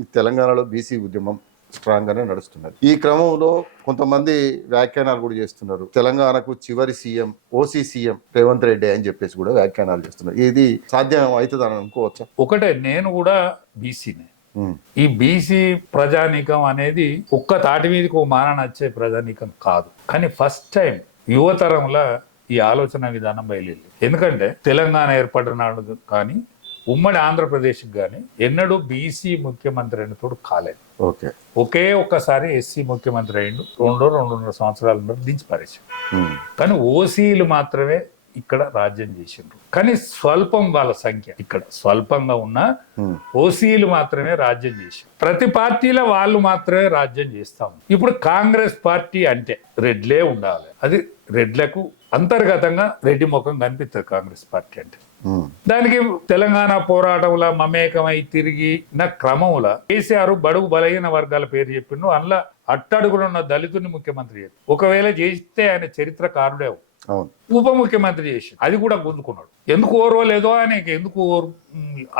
ఈ తెలంగాణలో బీసీ ఉద్యమం స్ట్రాంగ్ గానే నడుస్తున్నది. ఈ క్రమంలో కొంతమంది వ్యాఖ్యానాలు కూడా చేస్తున్నారు. తెలంగాణకు చివరి CM OC CM Revanth Reddy అని చెప్పేసి కూడా వ్యాఖ్యానాలు చేస్తున్నారు. ఇది సాధ్యం అవుతుందని అనుకోవచ్చా? ఒకటే, నేను కూడా బీసీనే. ఈ బీసీ ప్రజానీకం అనేది ఒక్క తాటి మీదకి ఓ మాన నచ్చే ప్రజానీకం కాదు. కానీ ఫస్ట్ టైం యువతరంలో ఈ ఆలోచన విధానం బయలుదేరింది. ఎందుకంటే తెలంగాణ ఏర్పడిన నాడు కానీ ఉమ్మడి ఆంధ్రప్రదేశ్కి కానీ ఎన్నడూ బీసీ ముఖ్యమంత్రి అయిన తోడు కాలేదు. ఒకే ఒక్కసారి ఎస్సీ ముఖ్యమంత్రి అయిండు. 2-2.5 సంవత్సరాల దించి పారేసాడు. కానీ ఓసీలు మాత్రమే ఇక్కడ రాజ్యం చేసిండ్రు. కానీ స్వల్పం వాళ్ళ సంఖ్య ఇక్కడ స్వల్పంగా ఉన్న ఓసీలు మాత్రమే రాజ్యం చేసిండ్రు. ప్రతి పార్టీలో వాళ్ళు మాత్రమే రాజ్యం చేస్తాం. ఇప్పుడు కాంగ్రెస్ పార్టీ అంటే రెడ్లే ఉండాలి. అది రెడ్లకు అంతర్గతంగా రెడ్డి ముఖం కనిపిస్తుంది కాంగ్రెస్ పార్టీ అంటే. దానికి తెలంగాణ పోరాటంలో మమేకమై తిరిగిన క్రమంలో కేసీఆర్ బడుగు బలహీన వర్గాల పేరు చెప్పిండు. అందులో అట్టడుగున ఉన్న దళితుని ముఖ్యమంత్రి చెప్పి ఒకవేళ చేస్తే ఆయన చరిత్రకారుడే ఉప ముఖ్యమంత్రి చేసి అది కూడా గుంజుకున్నాడు. ఎందుకు ఓర్వలేదో ఆయనకి, ఎందుకు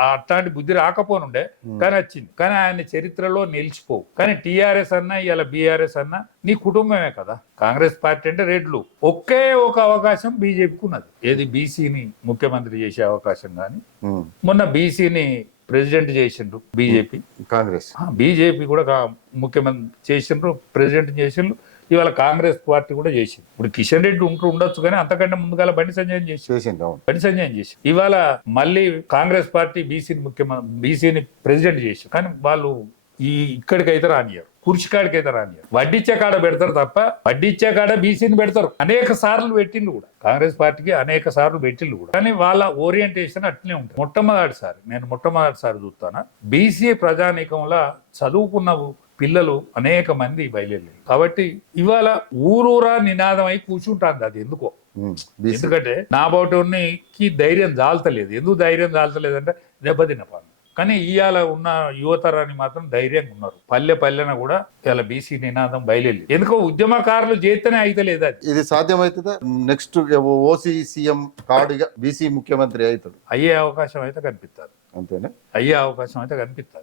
అట్లాంటి బుద్ధి రాకపోనుండే కానీ వచ్చింది. కానీ ఆయన చరిత్రలో నిలిచిపోవు. కానీ టీఆర్ఎస్ అన్నా ఇలా బీఆర్ఎస్ అన్నా నీ కుటుంబమే కదా. కాంగ్రెస్ పార్టీ అంటే రెడ్లు. ఒకే ఒక అవకాశం బీజేపీకి ఉన్నది. ఏది బీసీని ముఖ్యమంత్రి చేసే అవకాశం. కానీ మొన్న బీసీని ప్రెసిడెంట్ చేసిండ్రు బీజేపీ, కాంగ్రెస్. బీజేపీ కూడా ముఖ్యమంత్రి చేసిండ్రు, ప్రెసిడెంట్ చేసిండ్రు. ఇవాళ కాంగ్రెస్ పార్టీ కూడా చేసింది. ఇప్పుడు కిషన్ రెడ్డి ఉండొచ్చు కానీ అంతకంటే ముందుగా బండి సంజయ్ చేసి ఇవాళ మళ్ళీ కాంగ్రెస్ పార్టీ బీసీని ప్రెసిడెంట్ చేసి. కానీ వాళ్ళు ఇక్కడికైతే రానియారు, కుర్చీకాడికైతే రానియారు. వడ్డిచ్చే కాడ పెడతారు తప్ప వడ్డిచ్చే కాడ బీసీని పెడతారు. అనేక సార్లు పెట్టిండ్రు కూడా కాంగ్రెస్ పార్టీకి, అనేక సార్లు పెట్టిండ్రు కూడా. కానీ వాళ్ళ ఓరియంటేషన్ అట్లనే ఉంటుంది. మొట్టమొదటిసారి చూస్తానా బీసీ ప్రజానీకంలో చదువుకున్న పిల్లలు అనేక మంది బయలుదేరారు. కాబట్టి ఇవాళ ఊరూరా నినాదం అయి కూర్చుంటాంది. అది ఎందుకో, ఎందుకంటే నా బోటుకి ధైర్యం జాలతలేదు. ఎందుకు ధైర్యం జాలతలేదంటే దెబ్బతిన్న పని. కానీ ఇవాళ ఉన్న యువతరాన్ని మాత్రం ధైర్యంగా ఉన్నారు. పల్లెన కూడా ఇవాళ బీసీ నినాదం బయలుదేరి. ఎందుకో ఉద్యమకారులు చేస్తేనే అయితలేదు. అది ఇది సాధ్యమవుతుందా? నెక్స్ట్ ఓసీ సీఎం కాడుగా బీసీ ముఖ్యమంత్రి అవుతాడు. అయ్యే అవకాశం అయితే కనిపిస్తుంది. అంతేనా? అయ్యే అవకాశం అయితే కనిపిస్తుంది.